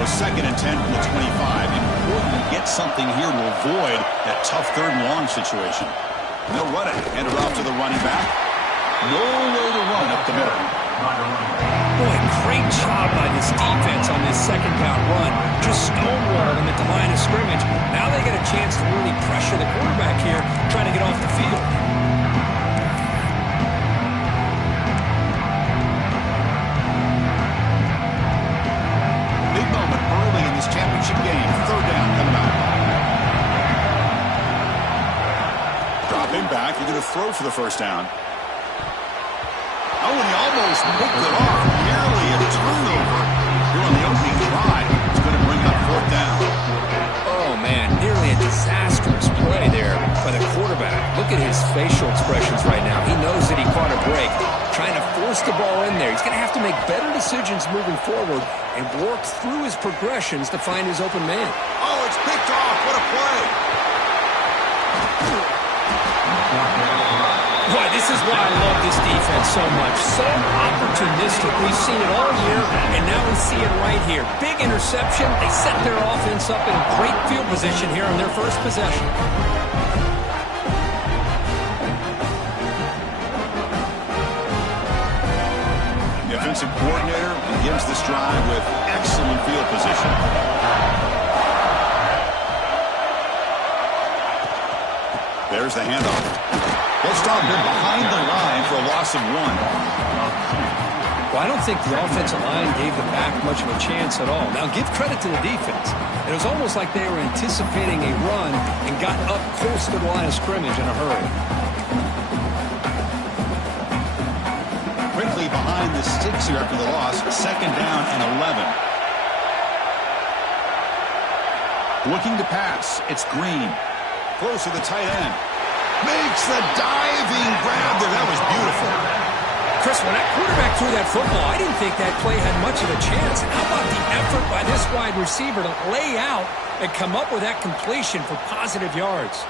So 2nd and 10 from the 25. Important to get something here to avoid that tough 3rd and long situation. They'll run it. Hand it off to the running back. Nowhere to run up the middle. Boy, great job by this defense on this 2nd down run. Just stonewalled them at the line of scrimmage. Now they get a chance to really pressure the quarterback here, trying to get off the field. Big moment early in this championship game. 3rd down coming up. Dropping back. You're going to throw for the 1st down. Oh, and he almost picked it off. Nearly a turnover here on the opening drive. It's going to bring up 4th down. Oh, man, nearly a disastrous play there by the quarterback. Look at his facial expressions right now. He knows that he caught a break, trying to force the ball in there. He's going to have to make better decisions moving forward and work through his progressions to find his open man. Oh, it's picked off. What a play. Boy, this is why I love this defense so much. So opportunistic. We've seen it all year, and now we see it right here. Big interception. They set their offense up in a great field position here on their first possession. The offensive coordinator begins this drive with excellent field position. There's the handoff. They'll stop him behind the line for a loss of 1. Well, I don't think the offensive line gave the back much of a chance at all. Now, give credit to the defense. It was almost like they were anticipating a run and got up close to the line of scrimmage in a hurry. Quickly behind the sticks here after the loss. 2nd down and 11. Looking to pass. It's Green. Close to the tight end. Makes the diving grab there. That was beautiful. Chris, when that quarterback threw that football, I didn't think that play had much of a chance. How about the effort by this wide receiver to lay out and come up with that completion for positive yards?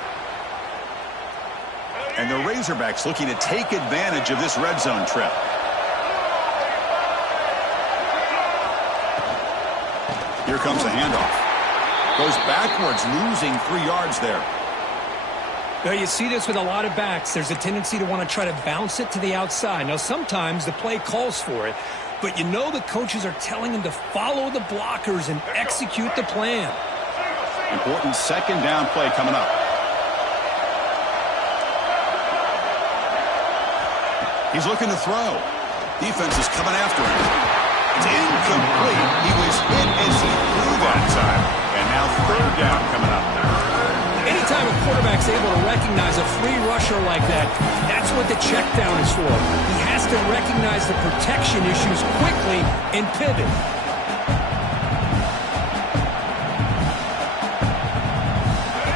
And the Razorbacks looking to take advantage of this red zone trip. Here comes the handoff. Goes backwards, losing 3 yards there. Well, you see this with a lot of backs. There's a tendency to want to try to bounce it to the outside. Now, sometimes the play calls for it, but you know the coaches are telling them to follow the blockers and execute the plan. Important 2nd down play coming up. He's looking to throw. Defense is coming after him. It's incomplete. He was hit as he threw that time. And now 3rd down coming up. Anytime a quarterback's able to recognize a free rusher like that, that's what the check down is for. He has to recognize the protection issues quickly and pivot.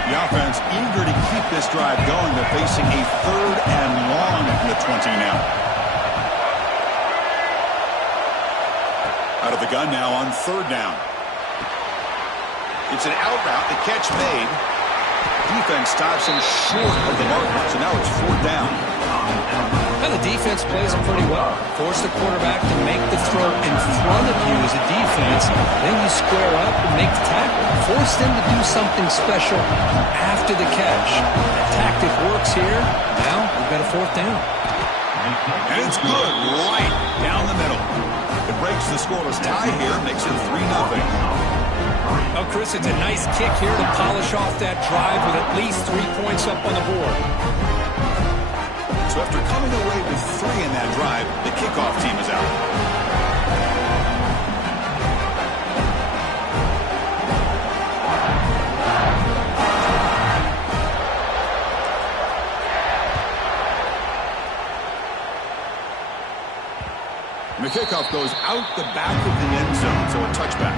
The offense eager to keep this drive going. They're facing a 3rd and long from the 20 now. Out of the gun now on 3rd down. It's an out route. The catch made. Defense stops him short of the mark, so now it's 4th down. Now the defense plays it pretty well. Force the quarterback to make the throw in front of you as a defense. Then you square up and make the tackle. Force them to do something special after the catch. That tactic works here. Now we've got a 4th down. And it's good right down the middle. It breaks the scoreless tie here, makes it 3-0. Oh, Chris, it's a nice kick here to polish off that drive with at least 3 points up on the board. So after coming away with 3 in that drive, the kickoff team is out. And the kickoff goes out the back of the end zone, so a touchback.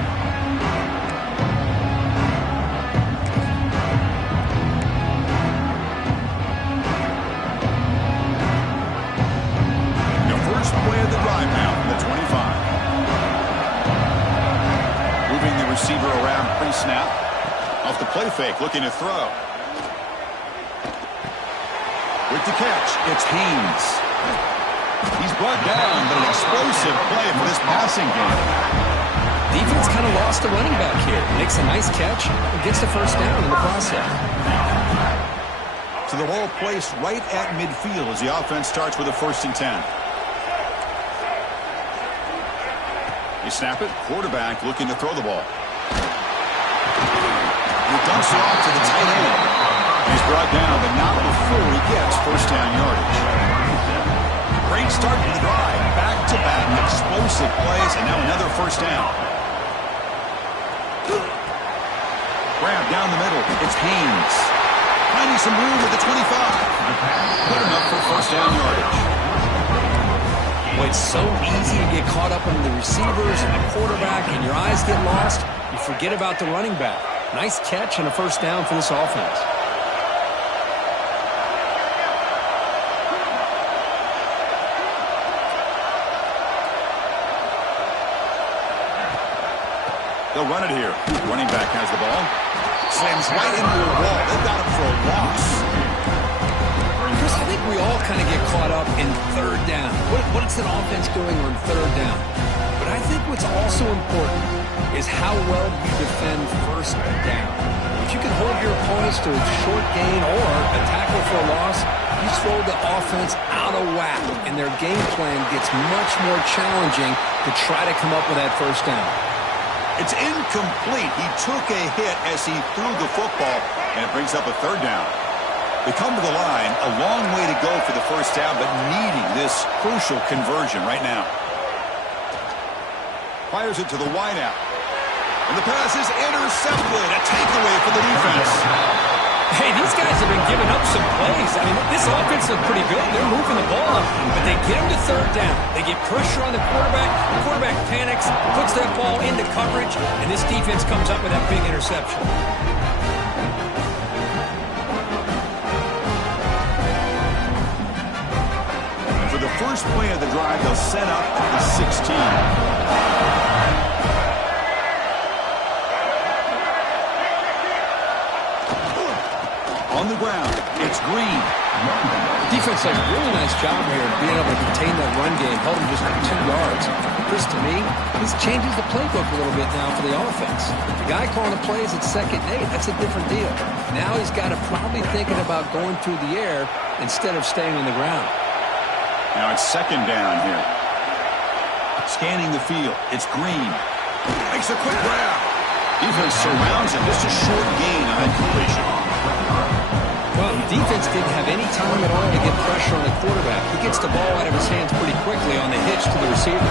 Play of the drive now from the 25. Moving the receiver around pre-snap. Off the play fake, looking to throw. With the catch, it's Haynes. He's brought down, but an explosive play for this passing game. defense kind of lost the running back here. Makes a nice catch and gets the first down in the process. So the ball placed right at midfield as the offense starts with a 1st and 10. They snap it. Quarterback looking to throw the ball. He dumps it off to the tight end. He's brought down, but not before he gets first down yardage. Great start to the drive. Back-to-back explosive plays, and now another first down. Grab down the middle. It's Haynes. Finding some room at the 25. Good enough for first down yardage. Well, it's so easy to get caught up in the receivers and the quarterback, and your eyes get lost. You forget about the running back. Nice catch and a first down for this offense. They'll run it here. Running back has the ball. Slams right into a wall. They've got him for a loss. Chris, I think we all kind of get caught up in third down. What is an offense doing on third down? But I think what's also important is how well you defend first down. If you can hold your opponents to a short gain or a tackle for a loss, you throw the offense out of whack, and their game plan gets much more challenging to try to come up with that first down. It's incomplete. He took a hit as he threw the football, and it brings up a third down. They come to the line, a long way to go for the first down, but needing this crucial conversion right now. Fires it to the wideout. And the pass is intercepted. A takeaway for the defense. Hey, these guys have been giving up some plays. I mean, this offense looks pretty good. They're moving the ball, but they get him to third down. They get pressure on the quarterback. The quarterback panics, puts that ball into coverage, and this defense comes up with that big interception. And for the first play of the drive, they'll set up at the 16. On the ground, it's Green. Defense does a really nice job here of being able to contain that run game, held him just for 2 yards. Chris, to me, this changes the playbook a little bit now for the offense. The guy calling the plays at 2nd and 8, that's a different deal. Now he's got to probably thinking about going through the air instead of staying on the ground. Now it's 2nd down here. Scanning the field, it's Green. Makes a quick grab. Defense surrounds him, just a short gain on that completion. Well, the defense didn't have any time at all to get pressure on the quarterback. He gets the ball out of his hands pretty quickly on the hitch to the receiver.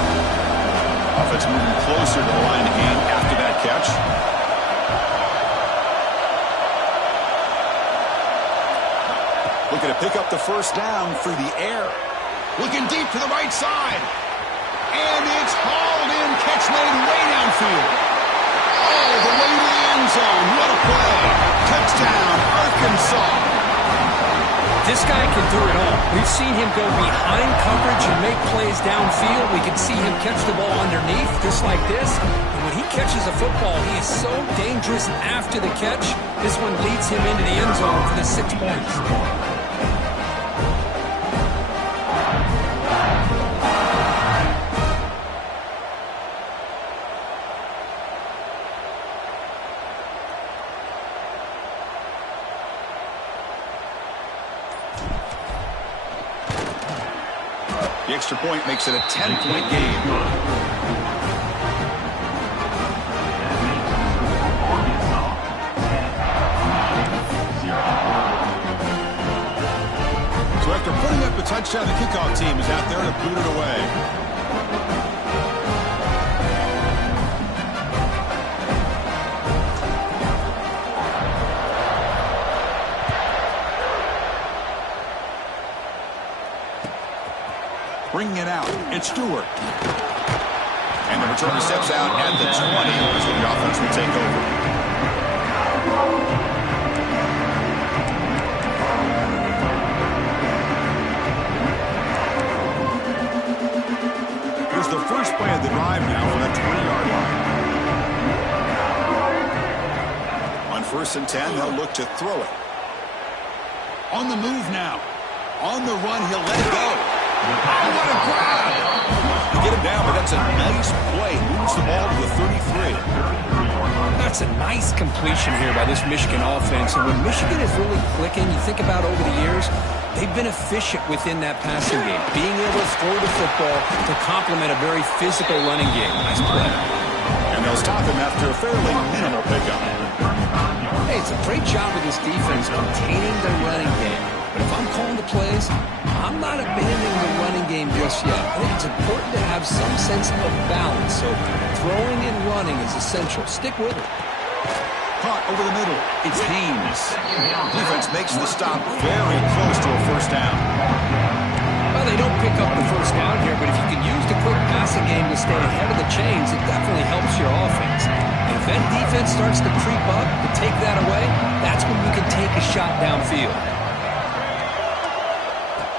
Offense moving closer to the line again after that catch. Looking to pick up the first down through the air. Looking deep to the right side. And it's hauled in. Catch made way downfield. Oh, the way to the end zone. What a play. Touchdown, Arkansas. This guy can do it all. We've seen him go behind coverage and make plays downfield. We can see him catch the ball underneath, just like this. And when he catches a football, he is so dangerous after the catch. This one leads him into the end zone for the 6 points. The extra point makes it a 10-point game. So after putting up a touchdown, the kickoff team is out there to boot it away. Bringing it out, it's Stewart. And the returner steps out at the 20, so the offense will take over. Here's the first play of the drive now from that 20-yard line. On 1st and 10, they'll look to throw it. On the move now. On the run, he'll let it go. Oh, what a grab! You get him down, but that's a nice play. Moves the ball to the 33. That's a nice completion here by this Michigan offense. And when Michigan is really clicking, you think about over the years, they've been efficient within that passing game, being able to throw the football to complement a very physical running game. Nice play. And they'll stop him after a fairly minimal pickup. Hey, it's a great job of this defense containing their running game. But if I'm calling the plays, I'm not abandoning the running game just yet. I think it's important to have some sense of balance. So throwing and running is essential. Stick with it. Caught over the middle. It's Haynes. Defense makes the stop very close to a first down. Well, they don't pick up the first down here, but if you can use the quick passing game to stay ahead of the chains, it definitely helps your offense. And if that defense starts to creep up to take that away, that's when you can take a shot downfield.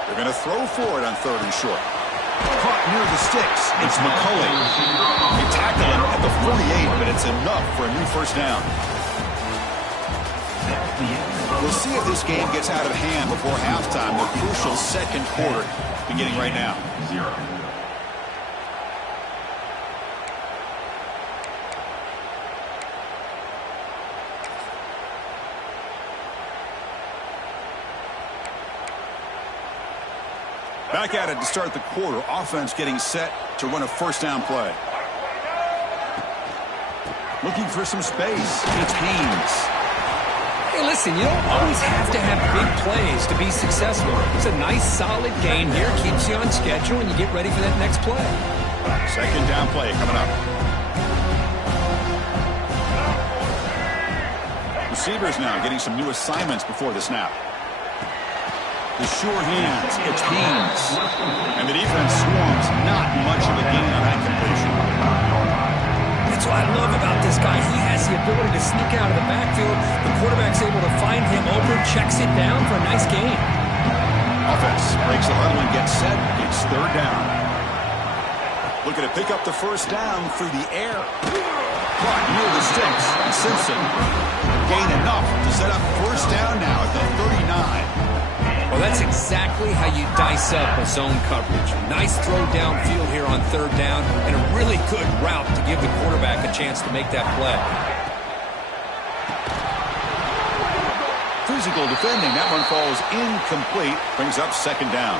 They're going to throw for it on 3rd and short. Caught near the sticks. It's McCulley. They tackle him at the 48, but it's enough for a new first down. We'll see if this game gets out of hand before halftime. The crucial second quarter beginning right now. Back at it to start the quarter. Offense getting set to run a first down play. Looking for some space. It's Haynes. Hey, listen, you don't always have to have big plays to be successful. It's a nice, solid gain here. Keeps you on schedule, and you get ready for that next play. Second down play coming up. Receivers now getting some new assignments before the snap. The sure hands. It's Haynes. And the defense swarms. Not much of a gain on that completion. That's what I love about this guy. He has the ability to sneak out of the backfield. The quarterback's able to find him open, checks it down for a nice gain. Offense breaks the huddle and gets set. It's 3rd down. Looking to pick up the first down through the air. Caught near the sticks. Simpson gain enough to set up first down now at the 39. Well, that's exactly how you dice up a zone coverage. Nice throw downfield here on 3rd down, and a really good route to give the quarterback a chance to make that play. Physical defending. That one falls incomplete. Brings up 2nd down.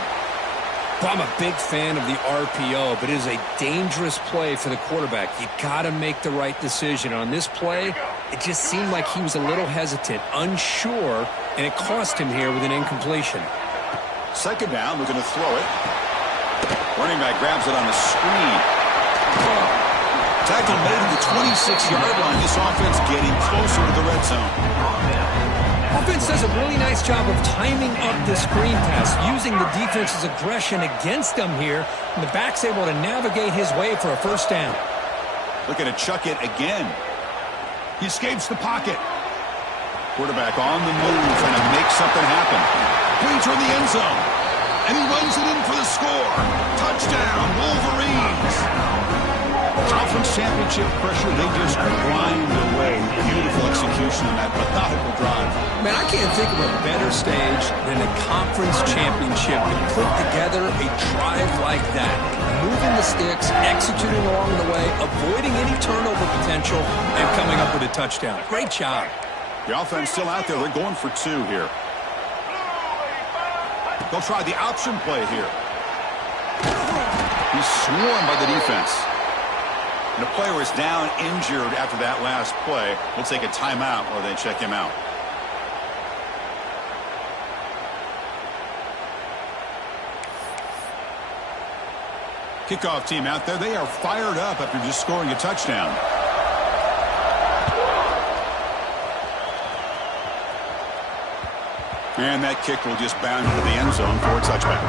Well, I'm a big fan of the RPO, but it is a dangerous play for the quarterback. You got to make the right decision. On this play, it just seemed like he was a little hesitant, unsure, and it cost him here with an incompletion. 2nd down, looking to throw it. Running back grabs it on the screen. Tackle made at the 26-yard line. This offense getting closer to the red zone. Offense does a really nice job of timing up the screen pass, using the defense's aggression against them here, and the back's able to navigate his way for a first down. Looking to chuck it again. He escapes the pocket. Quarterback on the move, trying to make something happen. Brings her in the end zone. And he runs it in for the score. Touchdown, Wolverines. Conference championship pressure, they just grind away. Beautiful execution on that methodical drive. Man, I can't think of a better stage than a conference championship to put together a drive like that. Moving the sticks, executing along the way, avoiding any turnover potential, and coming up with a touchdown. Great job. The offense still out there. They're going for 2 here. They'll try the option play here. He's swarmed by the defense. And the player is down injured after that last play. We'll take a timeout while they check him out. Kickoff team out there. They are fired up after just scoring a touchdown. And that kick will just bound into the end zone for a touchback.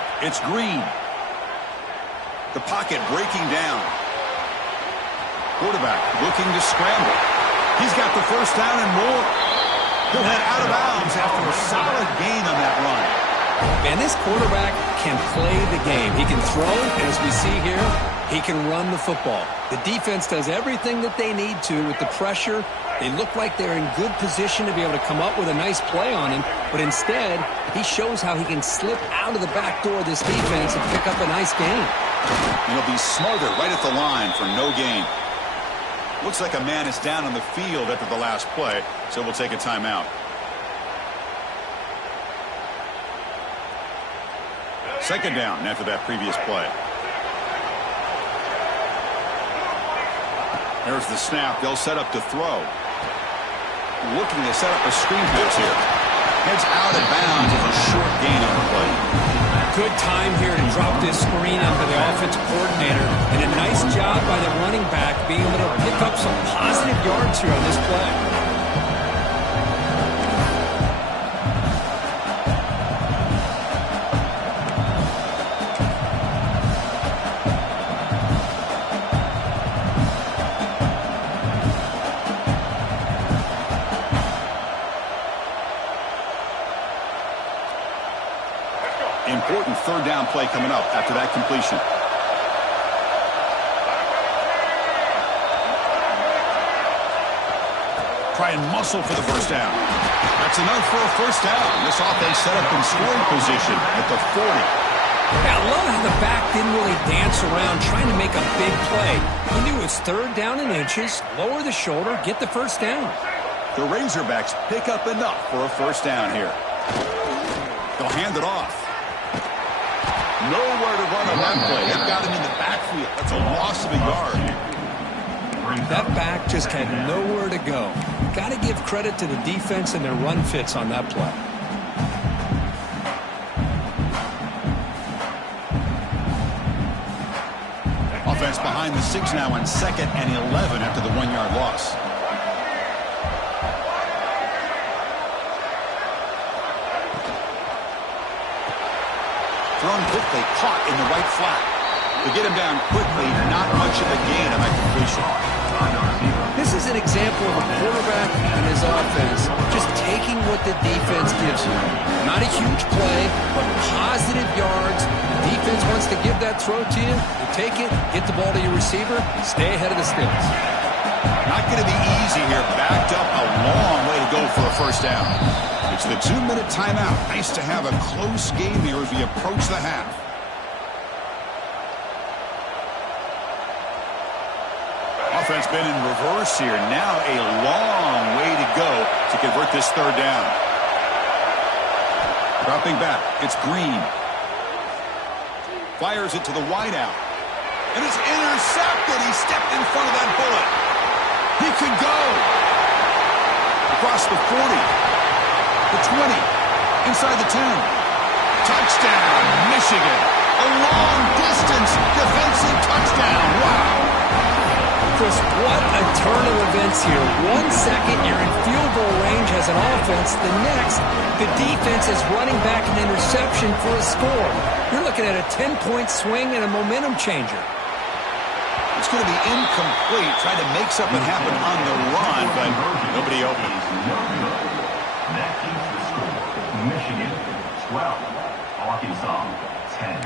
back. It's Green. The pocket breaking down. Quarterback looking to scramble. He's got the first down and more. He'll head out of bounds after a solid gain on that run. Man, this quarterback can play the game. He can throw, and as we see here, he can run the football. The defense does everything that they need to with the pressure. They look like they're in good position to be able to come up with a nice play on him, but instead, he shows how he can slip out of the back door of this defense and pick up a nice gain. And he'll be smarter right at the line for no gain. Looks like a man is down on the field after the last play, so we'll take a timeout. Second down after that previous play. There's the snap. They'll set up to throw. Looking to set up a screen pass here. Heads out of bounds with a short gain on the play. Good time here to drop this screen onto the offensive coordinator. And a nice job by the running back being able to pick up some positive yards here on this play. Important third down play coming up after that completion. Try and muscle for the first down. That's enough for a first down. This offense set up in scoring position at the 40. Yeah, I love how the back didn't really dance around trying to make a big play. He knew it's third down in inches, lower the shoulder, get the first down. The Razorbacks pick up enough for a first down here. They'll hand it off. Nowhere to run on that play. They've got him in the backfield. That's a loss of a yard. That back just had nowhere to go. Got to give credit to the defense and their run fits on that play. Offense behind the 6 now on 2nd and 11 after the 1-yard loss. Thrown quickly, caught in the right flat. To get him down quickly, not much of a gain on that completion. This is an example of a quarterback and his offense just taking what the defense gives you. Not a huge play, but positive yards. The defense wants to give that throw to you. You take it, get the ball to your receiver, stay ahead of the sticks. Not going to be easy here. Backed up a long way to go for a first down. It's the 2-minute timeout. Nice to have a close game here as we approach the half. Offense been in reverse here. Now a long way to go to convert this third down. Dropping back. It's Green. Fires it to the wideout. And it's intercepted. He stepped in front of that bullet. He could go. Across the 40. The 20, inside the 10. Touchdown, Michigan. A long-distance defensive touchdown. Wow. Chris, what a turn of events here. 1 second, you're in field goal range as an offense. The next, the defense is running back an interception for a score. You're looking at a 10-point swing and a momentum changer. It's going to be incomplete, trying to make something happen on the run, but nobody open. Michigan 12, Arkansas 10.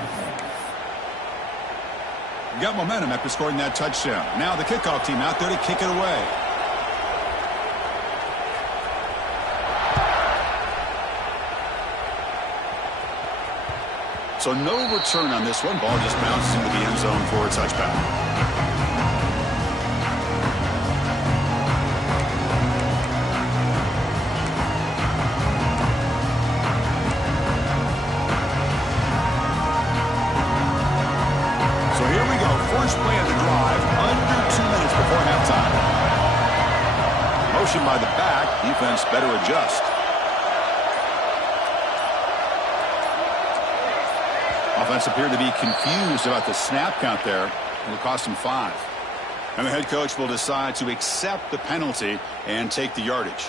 Got momentum after scoring that touchdown. Now the kickoff team out there to kick it away. So no return on this one. Ball just bounces into the end zone for a touchback. First play of the drive, under 2 minutes before halftime. Motion by the back, defense better adjust. Offense appeared to be confused about the snap count there. It'll cost him 5. And the head coach will decide to accept the penalty and take the yardage.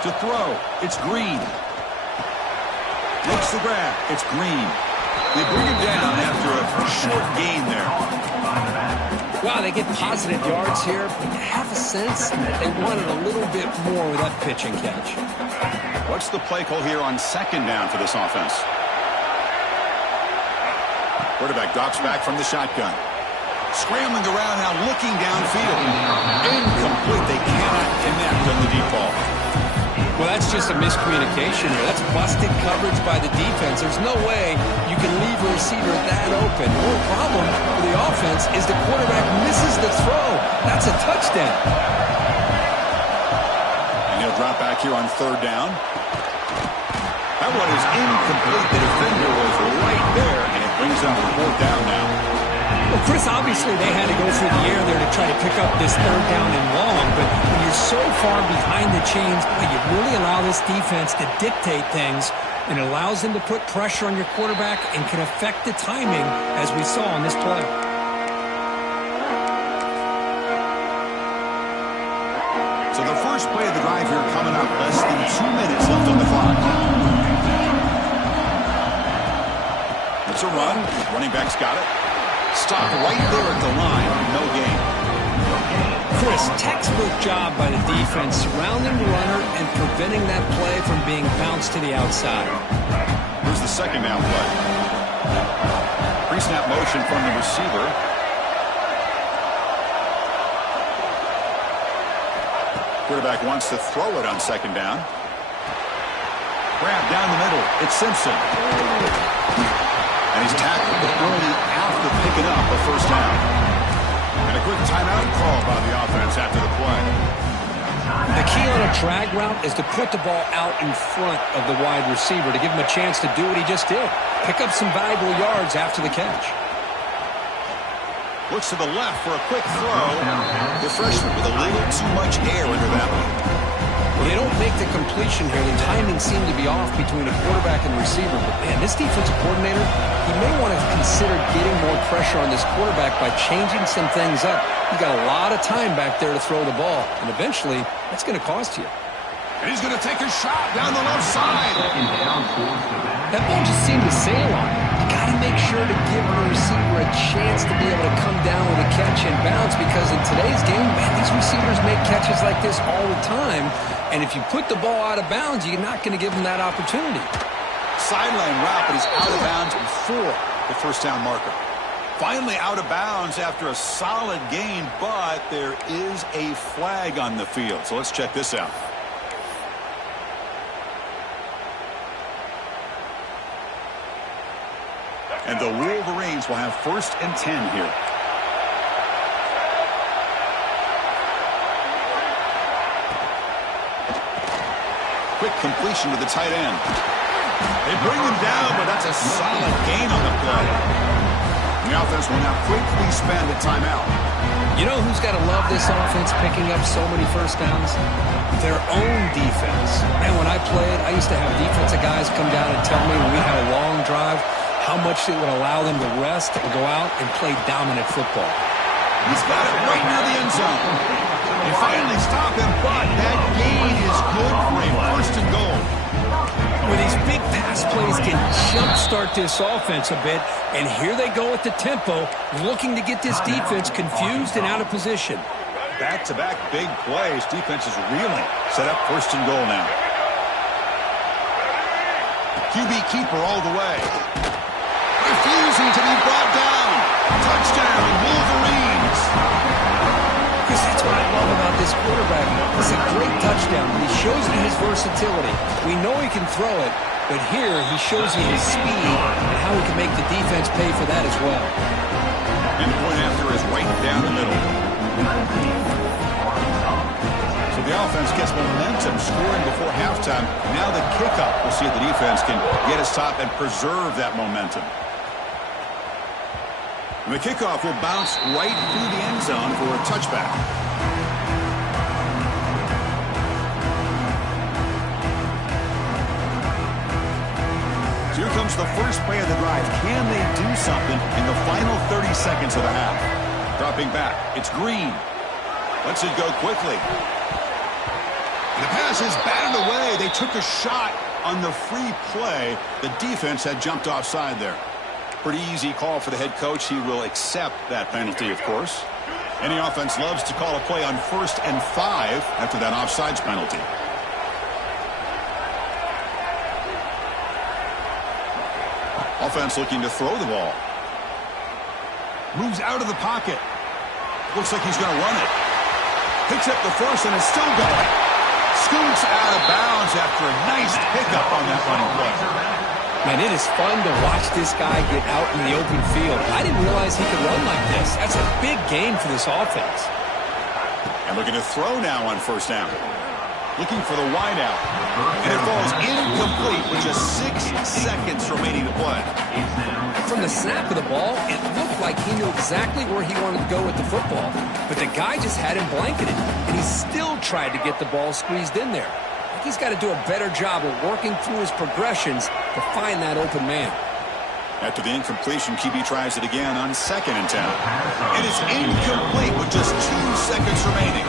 To throw, it's Green. Makes the grab, it's Green. They bring him down after a short gain there. Wow, they get positive yards here, but you have a sense that they wanted a little bit more with that pitch and catch. What's the play call here on second down for this offense? Quarterback drops back from the shotgun. Scrambling around now, looking downfield. Incomplete. They cannot connect on the deep ball. Well, that's just a miscommunication here. That's busted coverage by the defense. There's no way you can leave a receiver that open. The whole problem for the offense is the quarterback misses the throw. That's a touchdown. And he'll drop back here on third down. That one is incomplete. The defender was right there, and it brings up fourth down now. Well, Chris, obviously they had to go through the air there to try to pick up this third down and long, but when you're so far behind the chains, you really allow this defense to dictate things, and it allows them to put pressure on your quarterback and can affect the timing, as we saw on this play. So the first play of the drive here coming up, less than 2 minutes left on the clock. It's a run. Running back's got it. Stop right there at the line. No gain. Chris, textbook job by the defense surrounding the runner and preventing that play from being bounced to the outside. Here's the second down play. Pre-snap motion from the receiver. Quarterback wants to throw it on second down. Grab down the middle. It's Simpson. And he's tackled, but only after picking up a first down. And a quick timeout call by the offense after the play. The key on a drag route is to put the ball out in front of the wide receiver to give him a chance to do what he just did. Pick up some valuable yards after the catch. Looks to the left for a quick throw. The freshman with a little too much air under that one. Well, they don't make the completion here. The timing seemed to be off between the quarterback and the receiver. But, man, this defensive coordinator, he may want to consider getting more pressure on this quarterback by changing some things up. You got a lot of time back there to throw the ball, and eventually that's going to cost you. And he's going to take a shot down the left side. That ball just seemed to sail on him. You got to make sure to give the receiver a chance to be able to come down with a catch and bounce, because in today's game, man, these receivers make catches like this all the time. And if you put the ball out of bounds, you're not going to give them that opportunity. Sideline route, but he's out of bounds before the first down marker. Finally out of bounds after a solid gain, but there is a flag on the field. So let's check this out. And the Wolverines will have 1st and 10 here. Quick completion to the tight end. They bring him down, but that's a solid gain on the play. The offense will now quickly spend a timeout. You know who's got to love this offense picking up so many first downs? Their own defense. And when I played, I used to have defensive guys come down and tell me when we had a long drive how much it would allow them to rest and go out and play dominant football. He's got it right near the end zone. They finally stop him, but that gain is good for a 1st and goal. Where these big pass plays can jumpstart this offense a bit, and here they go at the tempo, looking to get this defense confused and out of position. Back-to-back big plays. Defense is reeling. Set up 1st and goal now. QB keeper all the way. Refusing to be brought down. Touchdown, Wolverines. Because that's what I love about this quarterback. It's a great touchdown, but he shows you his versatility. We know he can throw it, but here he shows you his speed and how he can make the defense pay for that as well. And the point after is right down the middle. So the offense gets momentum scoring before halftime. Now the kickoff. We'll see if the defense can get a stop and preserve that momentum. And the kickoff will bounce right through the end zone for a touchback. So here comes the first play of the drive. Can they do something in the final 30 seconds of the half? Dropping back, it's Green. Lets it go quickly. The pass is batted away. They took a shot on the free play. The defense had jumped offside there. Pretty easy call for the head coach. He will accept that penalty, of course. Any offense loves to call a play on 1st and 5 after that offsides penalty. Offense looking to throw the ball. Moves out of the pocket. Looks like he's going to run it. Picks up the first and is still going. Scoots out of bounds after a nice pickup on that running play. Man, it is fun to watch this guy get out in the open field. I didn't realize he could run like this. That's a big game for this offense. And looking to throw now on 1st down. Looking for the wide out. And it falls incomplete with just 6 seconds remaining to play. From the snap of the ball, it looked like he knew exactly where he wanted to go with the football. But the guy just had him blanketed, and he still tried to get the ball squeezed in there. He's got to do a better job of working through his progressions to find that open man. After the incompletion, QB tries it again on 2nd and 10. And it's incomplete with just 2 seconds remaining.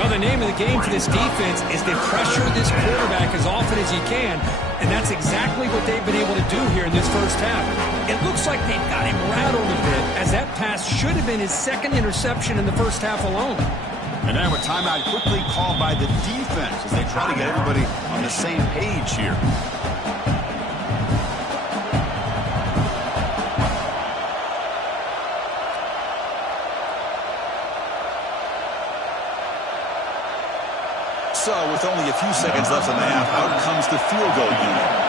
Well, the name of the game for this defense is to pressure this quarterback as often as you can, and that's exactly what they've been able to do here in this first half. It looks like they've got him rattled a bit, as that pass should have been his 2nd interception in the first half alone. And now a timeout quickly called by the defense as they try to get everybody on the same page here. So, with only a few seconds left in the half, out comes the field goal unit.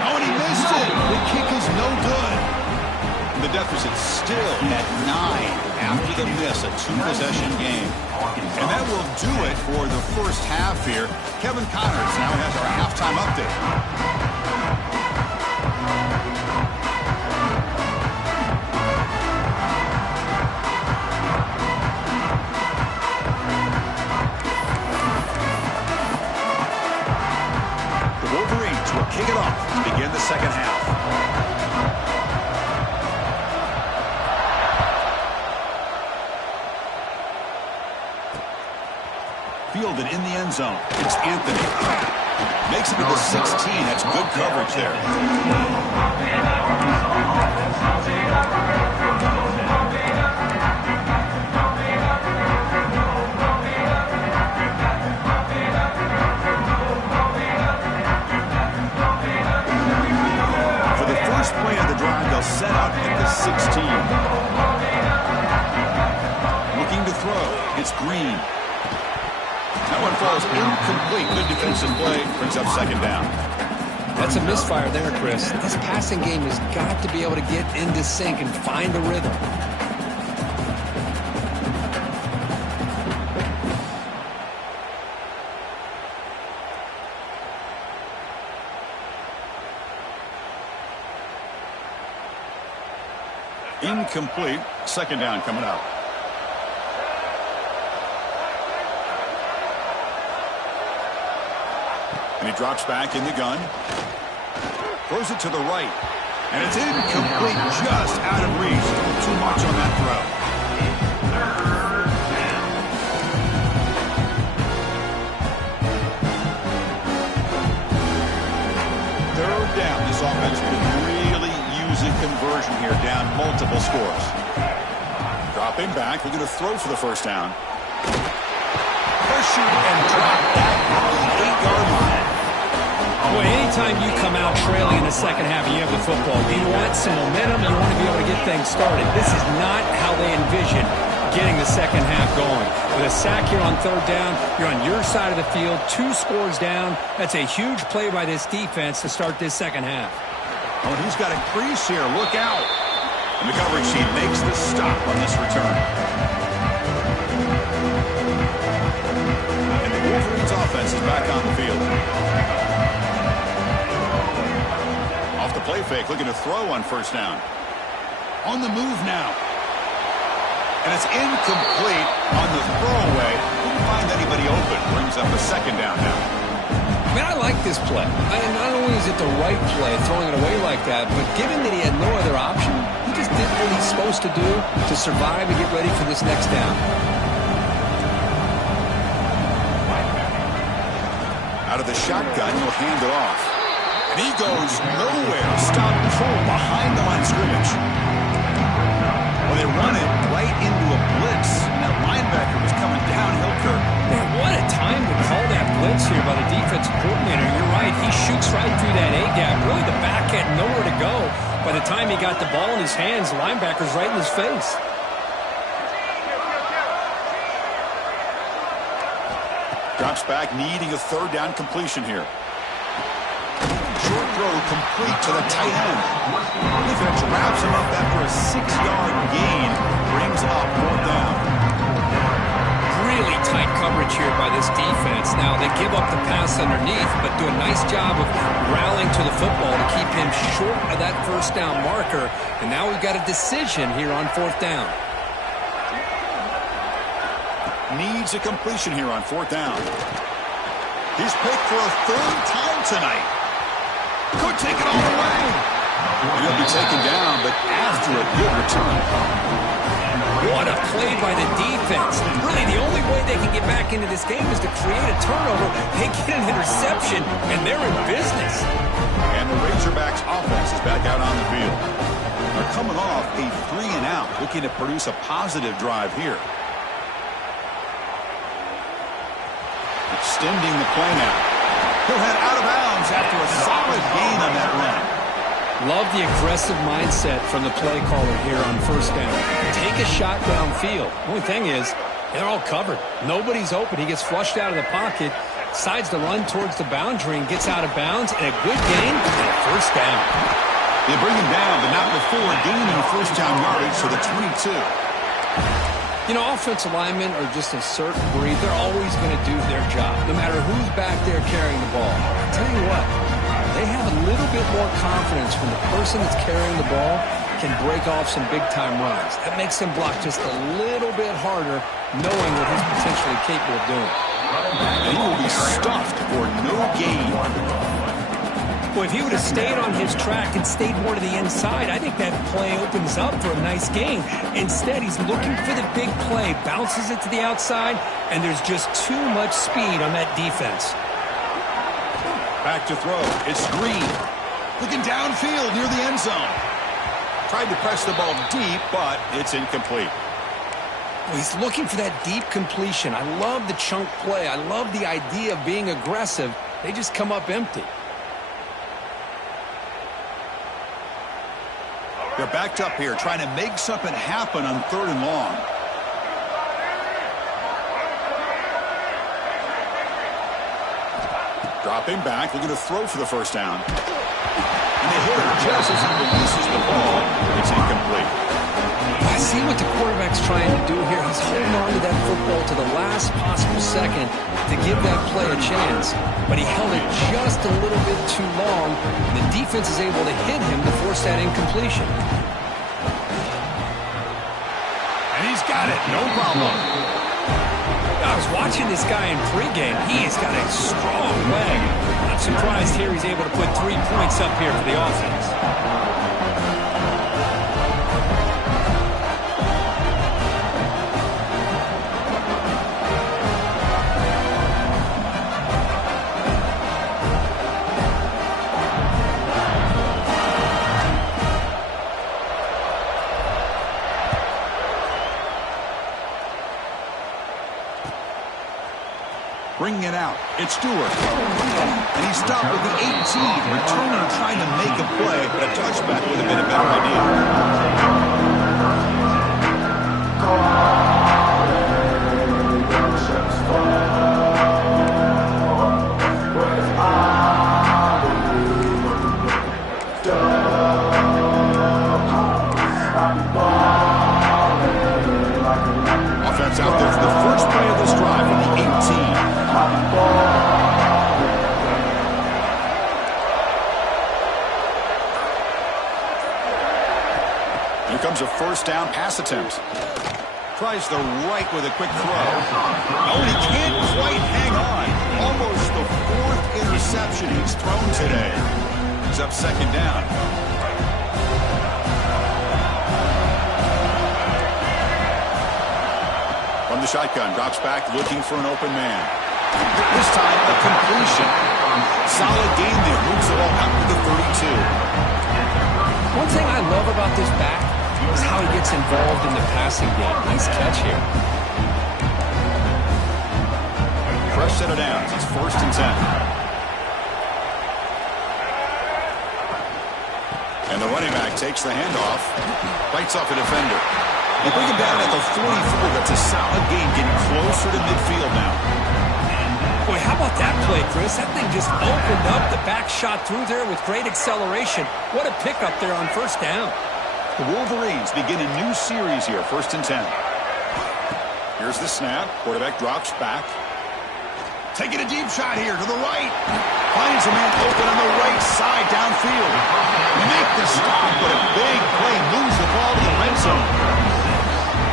Oh, and he missed it. The kick is no good. The deficit still at 9 after the miss, a 2-possession game. And that will do it for the first half here. Kevin Connors now has our halftime update. The Wolverines will kick it off to begin the second half. Fielded in the end zone. It's Anthony. Makes it to the 16. That's good coverage there. For the first play of the drive, they'll set out at the 16. Looking to throw. It's Green. That one falls incomplete. Good defensive play. Brings up 2nd down. That's a misfire there, Chris. This passing game has got to be able to get into sync and find a rhythm. Incomplete. 2nd down coming up. And he drops back in the gun. Throws it to the right. And it's incomplete, just out of reach. Too much on that throw. Third down. This offense could really use a conversion here, down multiple scores. Dropping back. We're going to throw for the 1st down. Push and drop that on the 8-yard line. Boy, anytime you come out trailing in the second half and you have the football, you want some momentum, you want to be able to get things started. This is not how they envision getting the second half going. With a sack here on 3rd down, you're on your side of the field, 2 scores down. That's a huge play by this defense to start this second half. Oh, and he's got a crease here. Look out. And the coverage team makes the stop on this return. And the Wolverines offense is back on the field. Off the play fake, looking to throw on 1st down. On the move now. And it's incomplete on the throwaway. Couldn't find anybody open. Brings up a second down now. I mean, I like this play. And not only is it the right play, throwing it away like that, but given that he had no other option, he just did what he's supposed to do to survive and get ready for this next down. Out of the shotgun, he'll hand it off. And he goes nowhere. Stop control behind the line of scrimmage. Well, they run it right into a blitz. And that linebacker was coming downhill, Kirk. Man, what a time to call that blitz here by the defensive coordinator. You're right. He shoots right through that A-gap. Really, the back had nowhere to go. By the time he got the ball in his hands, the linebacker's right in his face. Drops back, needing a third down completion here. Short throw complete to the tight end. Defense wraps him up after a 6-yard gain. Brings up fourth down. Really tight coverage here by this defense. Now, they give up the pass underneath, but do a nice job of rallying to the football to keep him short of that first down marker. And now we've got a decision here on fourth down. Needs a completion here on fourth down. He's picked for a third time tonight. Could take it all the way. And he'll be taken down, but after a good return. What a play by the defense. Really, the only way they can get back into this game is to create a turnover. They get an interception, and they're in business. And the Razorbacks offense is back out on the field. They're coming off a 3-and-out, looking to produce a positive drive here. Extending the play now. He'll head out of bounds after a solid gain on that run. Love the aggressive mindset from the play caller here on first down. Take a shot downfield. Only thing is, they're all covered. Nobody's open. He gets flushed out of the pocket, decides to run towards the boundary and gets out of bounds, and a good gain and a first down. They bring him down, but not before gaining first down yardage to the 22. You know, offensive linemen are just a certain breed. They're always going to do their job, no matter who's back there carrying the ball. I'll tell you what, they have a little bit more confidence when the person that's carrying the ball can break off some big-time runs. That makes him block just a little bit harder, knowing what he's potentially capable of doing. And he will be stuffed for no gain. Well, if he would have stayed on his track and stayed more to the inside, I think that play opens up for a nice gain. Instead, he's looking for the big play, bounces it to the outside, and there's just too much speed on that defense. Back to throw. It's Green. Looking downfield near the end zone. Tried to press the ball deep, but it's incomplete. Well, he's looking for that deep completion. I love the chunk play. I love the idea of being aggressive. They just come up empty. They're backed up here, trying to make something happen on third and long. Dropping back, looking to throw for the first down. And they hit him just as he releases the ball. It's incomplete. I see what the quarterback's trying to do here. He's holding on to that football to the last possible second to give that play a chance. But he held it just a little bit too long. And the defense is able to hit him to force that incompletion. And he's got it, no problem. I was watching this guy in pregame. He has got a strong leg. I'm surprised here he's able to put 3 points up here for the offense. Bringing it out. It's Stewart. And he's stopped with the 18. Returning and trying to make a play, but a touchback would have been a better idea. Offense out there for the first play of this drive with the 18. Here comes a first down pass attempt. Tries the right with a quick throw. Oh, and he can't quite hang on. Almost the 4th interception he's thrown today. He's up 2nd down. From the shotgun, drops back, looking for an open man. This time, a completion. Solid game there. Moves the ball out to the 32. One thing I love about this back is how he gets involved in the passing game. Nice catch here. Fresh set of downs. It's 1st and 10. And the running back takes the handoff. Bites off a defender. They bring him down at the 44. That's a solid gain, getting closer to midfield now. Boy, how about that play, Chris? That thing just opened up. The back shot through there with great acceleration. What a pickup there on 1st down. The Wolverines begin a new series here, 1st and 10. Here's the snap. Quarterback drops back. Taking a deep shot here to the right. Finds a man open on the right side downfield. They make the stop, but a big play moves the ball to the red zone.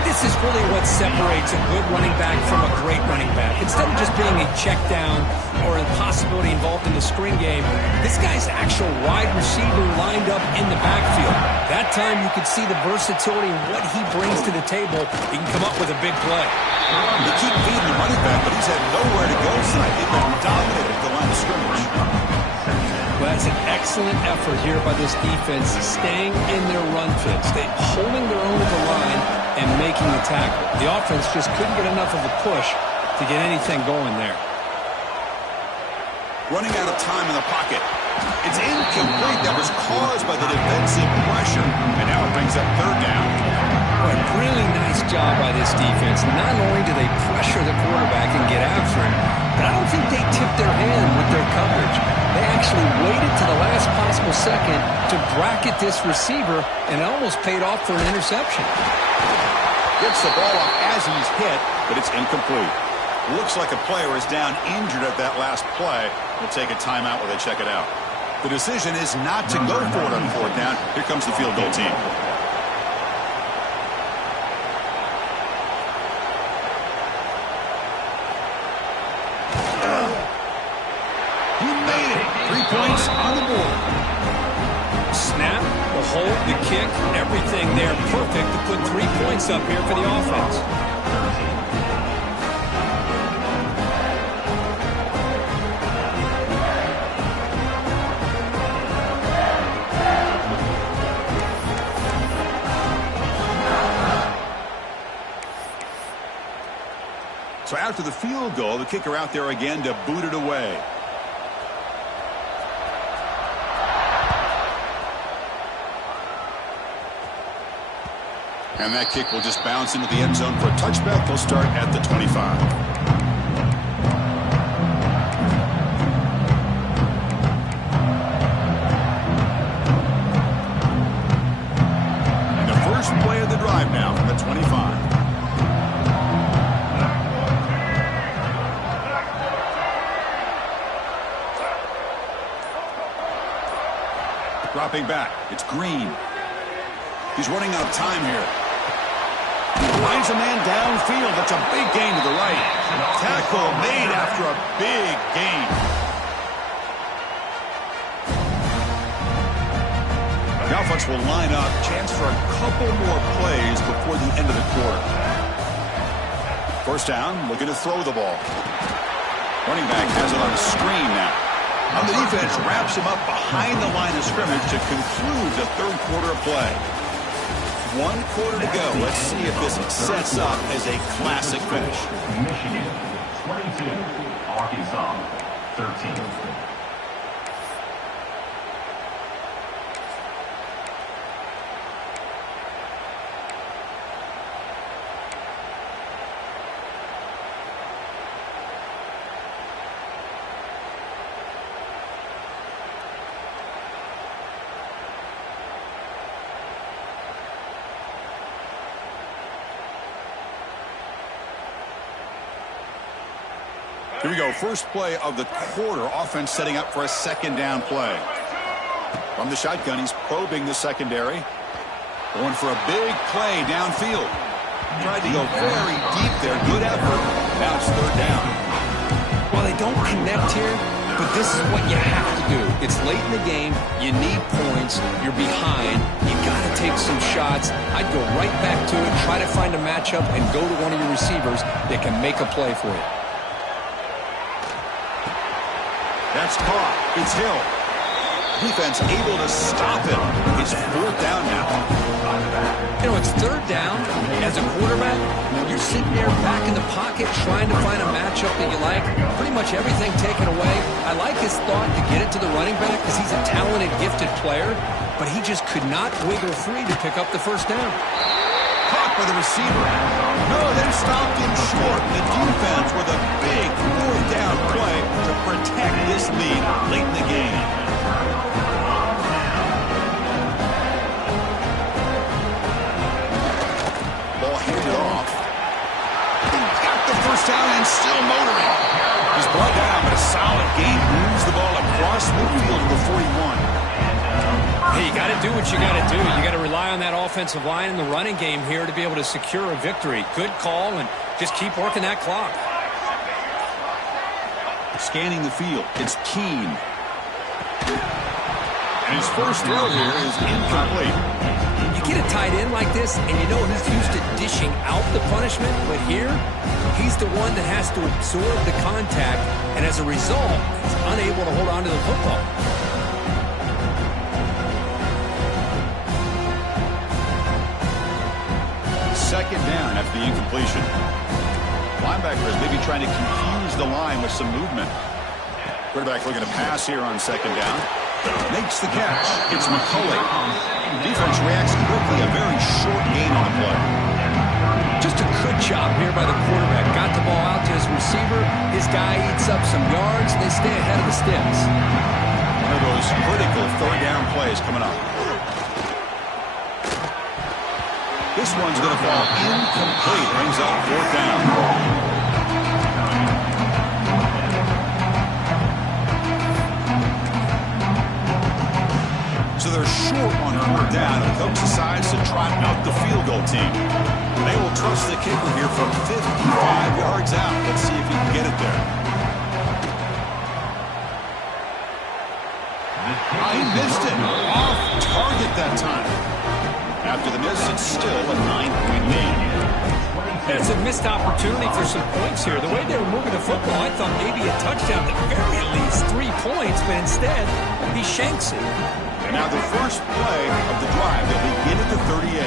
This is really what separates a good running back from a great running back. Instead of just being a check down or a possibility involved in the screen game, this guy's actual wide receiver lined up in the backfield. That time you could see the versatility and what he brings to the table. He can come up with a big play. They keep feeding the running back, but he's had nowhere to go tonight. They've been dominated at the line of scrimmage. Well, that's an excellent effort here by this defense, staying in their run fits. They're holding their own at the line and making the tackle. The offense just couldn't get enough of a push to get anything going there. Running out of time in the pocket. It's incomplete. That was caused by the defensive pressure. And now it brings up 3rd down. Boy, really nice job by this defense. Not only do they pressure the quarterback and get after him, but I don't think they tipped their hand with their coverage. They actually waited to the last possible second to bracket this receiver, and it almost paid off for an interception. Gets the ball off as he's hit, but it's incomplete. Looks like a player is down injured at that last play. We'll take a timeout while they check it out. The decision is not to go for it on 4th down. Here comes the field goal team. He made it. 3 points on the board. Snap, the hold, the kick, everything there perfect to put 3 points up here for the offense. So after the field goal, the kicker out there again to boot it away. And that kick will just bounce into the end zone for a touchback. They'll start at the 25. And the first play of the drive now from the 25. Dropping back. It's Green. He's running out of time here. Finds a man downfield. That's a big gain to the right. Tackle made after a big gain. The offense will line up. Chance for a couple more plays before the end of the quarter. 1st down, looking to throw the ball. Running back has it on a screen now. And the defense wraps him up behind the line of scrimmage to conclude the 3rd quarter of play. 1 quarter to go. Let's see if this sets up as a classic finish. Michigan 22, Arkansas 13. Here we go. First play of the quarter. Offense setting up for a 2nd down play. From the shotgun, he's probing the secondary. Going for a big play downfield. Tried to go very deep there. Good effort. Now it's third down. Well, they don't connect here, but this is what you have to do. It's late in the game. You need points. You're behind. You got to take some shots. I'd go right back to it, try to find a matchup, and go to one of your receivers that can make a play for you. That's caught. It's Hill. Defense able to stop it. It's fourth down now. You know, it's third down. As a quarterback, you're sitting there back in the pocket trying to find a matchup that you like. Pretty much everything taken away. I like his thought to get it to the running back because he's a talented, gifted player, but he just could not wiggle free to pick up the first down. Caught by the receiver. No, they stopped him short. The defense with a big fourth down play to protect this lead late in the game. Ball handed off. Got the first down and still motoring. He's brought down, but a solid gain moves the ball across midfield to the 41. Hey, you got to do what you got to do. You got to rely on that offensive line in the running game here to be able to secure a victory. Good call, and just keep working that clock. Scanning the field, it's Keene. And his first throw here is incomplete. You get a tight end like this, and you know he's used to dishing out the punishment, but here, he's the one that has to absorb the contact, and as a result, he's unable to hold on to the football. Second down after the incompletion. Linebacker is maybe trying to confuse the line with some movement. Quarterback looking to pass here on second down. Makes the catch. It's McCulley. Defense reacts quickly. A very short gain on the play. Just a good job here by the quarterback. Got the ball out to his receiver. His guy eats up some yards. They stay ahead of the sticks. One of those critical third down plays coming up. This one's going to fall incomplete. Brings up fourth down. So they're short on fourth down. The coach decides to trot out the field goal team. They will trust the kicker here from 55 yards out. Let's see if he can get it there. He missed it. Off target that time. After the miss, it's still a 9-point lead. It's a missed opportunity for some points here. The way they were moving the football, I thought maybe a touchdown, at very least 3 points, but instead, he shanks it. And now the first play of the drive. They'll begin at the 38.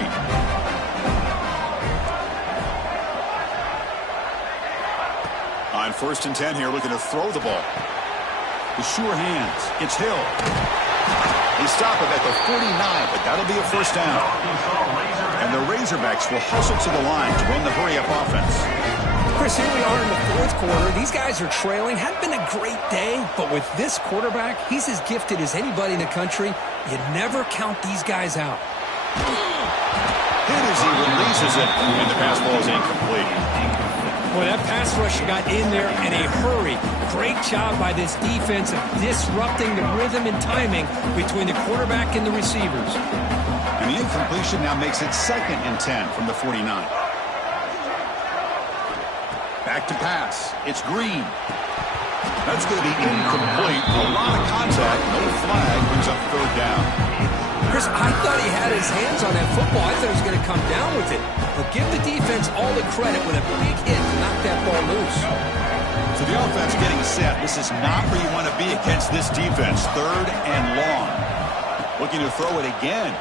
On 1st and 10 here, looking to throw the ball. With sure hands, it's Hill. They stop him at the 49, but that'll be a first down. And the Razorbacks will hustle to the line to run the hurry-up offense. Chris, here we are in the fourth quarter. These guys are trailing. Hadn't been a great day, but with this quarterback, he's as gifted as anybody in the country. You never count these guys out. Hit as he releases it, and the pass ball is incomplete. Boy, that pass rush got in there in a hurry. Great job by this defense of disrupting the rhythm and timing between the quarterback and the receivers. And the incompletion now makes it 2nd and 10 from the 49. Back to pass. It's Green. That's going to be incomplete. A lot of contact. No flag. Brings up third down. Chris, I thought he had his hands on that football. I thought he was going to come down with it. But give the defense all the credit with a big hit to knock that ball loose. So the offense getting set. This is not where you want to be against this defense. 3rd and long. Looking to throw it again.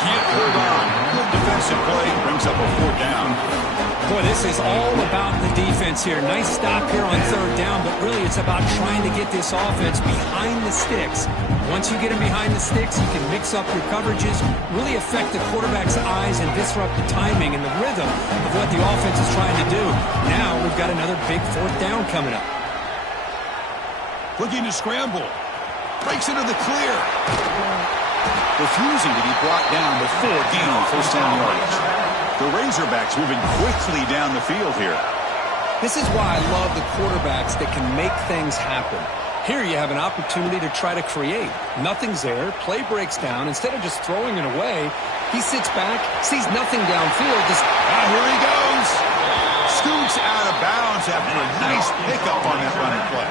Can't hold on. Good defensive play. Brings up a 4th down. Boy, this is all about the defense here. Nice stop here on 3rd down, but really it's about trying to get this offense behind the sticks. Once you get them behind the sticks, you can mix up your coverages, really affect the quarterback's eyes and disrupt the timing and the rhythm of what the offense is trying to do. Now we've got another big 4th down coming up. Looking to scramble. Breaks into the clear. Refusing to be brought down before gaining first down yardage. The Razorbacks moving quickly down the field here. This is why I love the quarterbacks that can make things happen. Here you have an opportunity to try to create. Nothing's there. Play breaks down. Instead of just throwing it away, he sits back, sees nothing downfield. Here he goes. Scoots out of bounds after a nice pickup on that running play.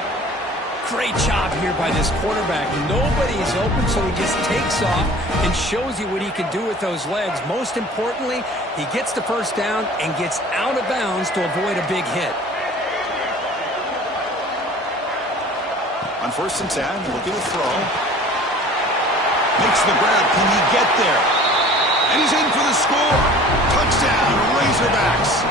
Great job here by this quarterback. Nobody is open, so he just takes off and shows you what he can do with those legs. Most importantly, he gets the first down and gets out of bounds to avoid a big hit. On 1st and 10, looking to throw. Makes the grab. Can he get there? And he's in for the score. Touchdown, Razorbacks.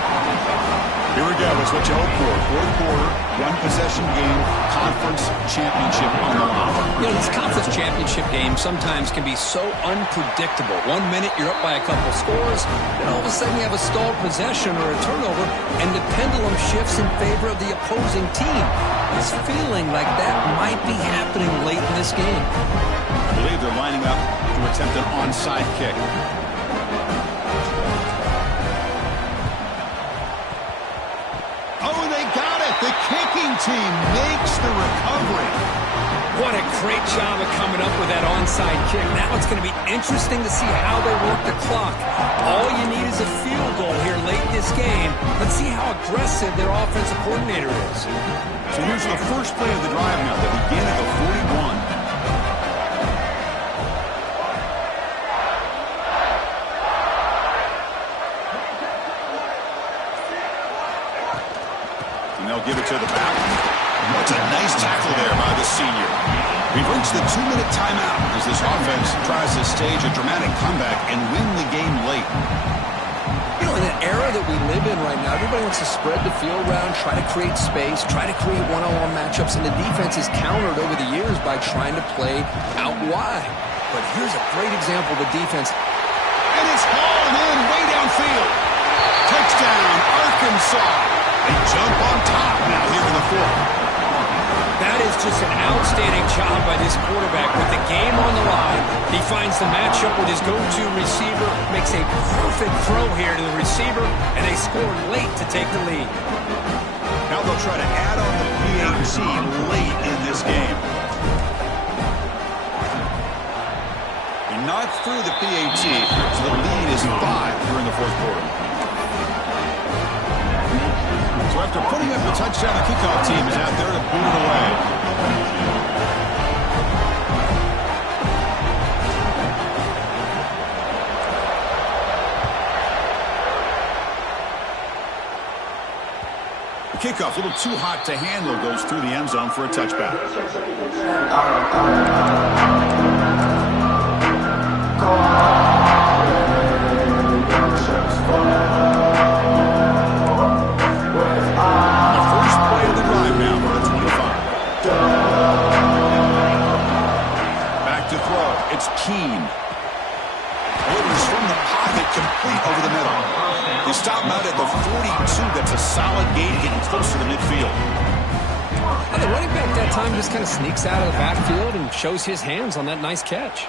Here we go. It's what you hope for. Fourth quarter, one-possession game, conference championship on the line. These conference championship games sometimes can be so unpredictable. 1 minute you're up by a couple scores, then all of a sudden you have a stalled possession or a turnover, and the pendulum shifts in favor of the opposing team. It's feeling like that might be happening late in this game. I believe they're lining up to attempt an onside kick. The kicking team makes the recovery. What a great job of coming up with that onside kick. Now it's going to be interesting to see how they work the clock. All you need is a field goal here late in this game. Let's see how aggressive their offensive coordinator is. So here's the first play of the drive now. They begin at the 41. They'll give it to the back. That's a nice tackle there by the senior. We've reached the 2-minute timeout as this offense tries to stage a dramatic comeback and win the game late. In an era that we live in right now, everybody wants to spread the field around, try to create space, try to create one-on-one matchups, and the defense is countered over the years by trying to play out wide. But here's a great example of the defense. And it's hauled in way downfield. Touchdown, Arkansas. They jump on top now here in the fourth. That is just an outstanding job by this quarterback. With the game on the line, he finds the matchup with his go-to receiver, makes a perfect throw here to the receiver, and they score late to take the lead. Now they'll try to add on the PAT late in this game. They're not through the PAT, so the lead is 5 during the fourth quarter. So after putting up the touchdown, the kickoff team is out there to boot it away. The kickoff, a little too hot to handle, goes through the end zone for a touchback. Keene. Orders from the pocket, complete over the middle. They stop him out at the 42. That's a solid gain, getting closer to midfield. And the running back that time just kind of sneaks out of the backfield and shows his hands on that nice catch.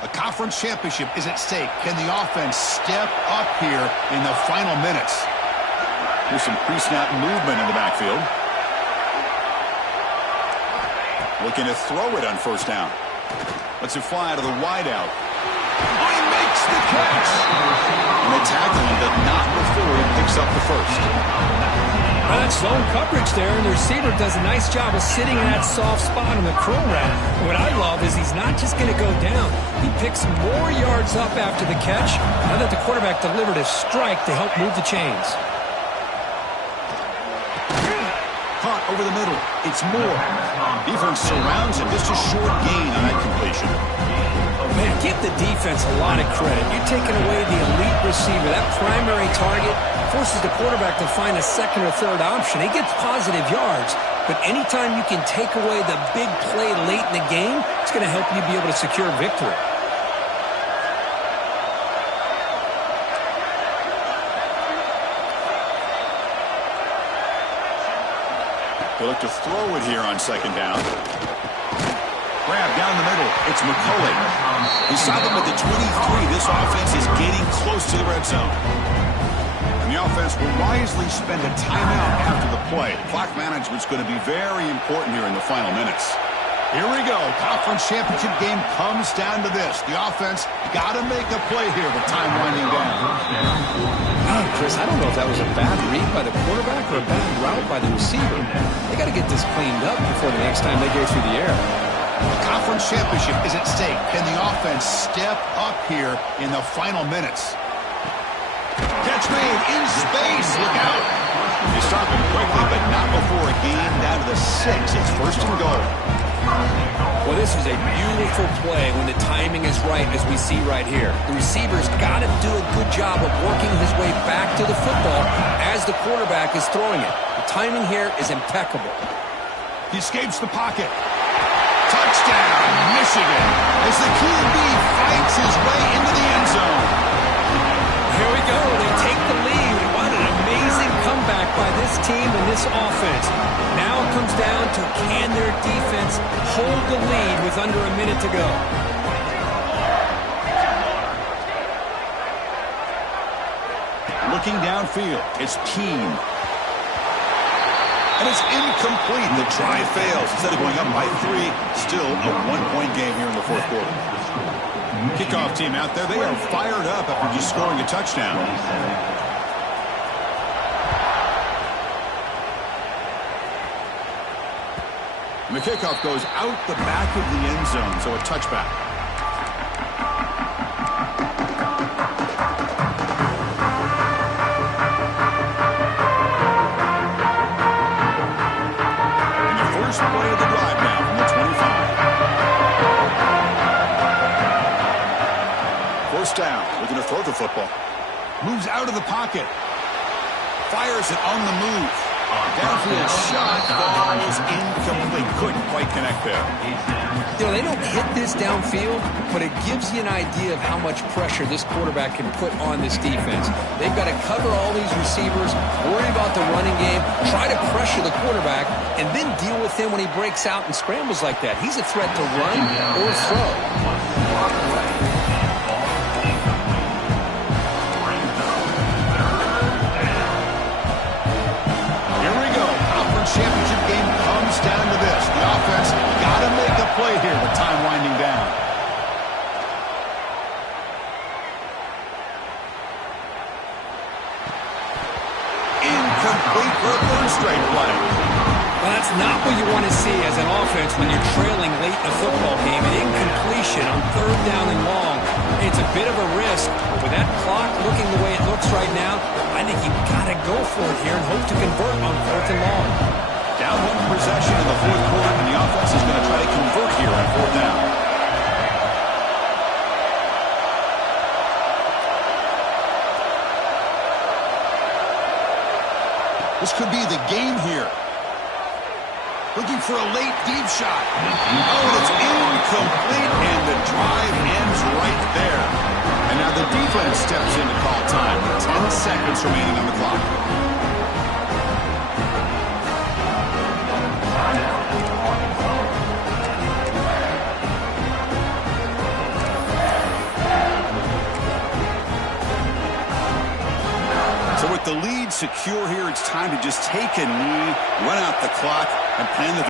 A conference championship is at stake. Can the offense step up here in the final minutes? There's some pre-snap movement in the backfield. Looking to throw it on first down. Lets it fly out of the wideout. Oh, he makes the catch! And they tackle him, but not before he picks up the first. Well, that's zone coverage there, and the receiver does a nice job of sitting in that soft spot in the curl route. What I love is he's not just going to go down. He picks more yards up after the catch, now that the quarterback delivered a strike to help move the chains. Caught over the middle. It's Moore. Defense surrounds him. Just a short gain on that completion. Man, give the defense a lot of credit. You're taking away the elite receiver. That primary target forces the quarterback to find a second or third option. He gets positive yards, but anytime you can take away the big play late in the game, it's going to help you be able to secure victory. They look to throw it here on second down. Grab down the middle. It's McCulley. He saw them at the 23. This offense is getting close to the red zone. And the offense will wisely spend a timeout after the play. Clock management's going to be very important here in the final minutes. Here we go. Conference championship game comes down to this. The offense got to make a play here with time winding down. Chris, I don't know if that was a bad read by the quarterback or a bad route by the receiver. They got to get this cleaned up before the next time they go through the air. The conference championship is at stake. Can the offense step up here in the final minutes? Catch made in space. Look out. You stop him quickly, but not before a gain down to the 6. It's first and goal. Well, this is a beautiful play when the timing is right, as we see right here. The receiver's got to do a good job of working his way back to the football as the quarterback is throwing it. The timing here is impeccable. He escapes the pocket. Touchdown, Michigan, as the QB fights his way into the end zone. Here we go. They take the lead. What an amazing comeback by this team and this offense. Now it comes down to, can their defense hold the lead with under a minute to go? Looking downfield, it's Keene. And it's incomplete. The try fails. Instead of going up by 3, still a 1-point game here in the fourth quarter. Kickoff team out there, they are fired up after just scoring a touchdown. And the kickoff goes out the back of the end zone, so a touchback. And the first play of the drive now from the 25. First down, looking to throw the football. Moves out of the pocket. Fires it on the move. Downfield shot falls incomplete. Couldn't quite connect there. You know, they don't hit this downfield, but it gives you an idea of how much pressure this quarterback can put on this defense. They've got to cover all these receivers, worry about the running game, try to pressure the quarterback, and then deal with him when he breaks out and scrambles like that. He's a threat to run or throw. Championship game comes down to this. The offense got to make a play here with time winding down. Incomplete for a third straight play. Well, that's not what you want to see as an offense when you're trailing late in a football game. An incompletion on third down and long. It's a bit of a risk. With that clock looking the way it looks right now, I think you've got to go for it here and hope to convert on fourth and long. Down one possession in the fourth quarter, and the offense is going to try to convert here on fourth down. This could be the game here. Looking for a late deep shot. Oh, it's incomplete, and the drive ends right there. And now the defense steps in to call time with 10 seconds remaining on the clock. So with the lead secure here, it's time to just take a knee, run out the clock, and plan the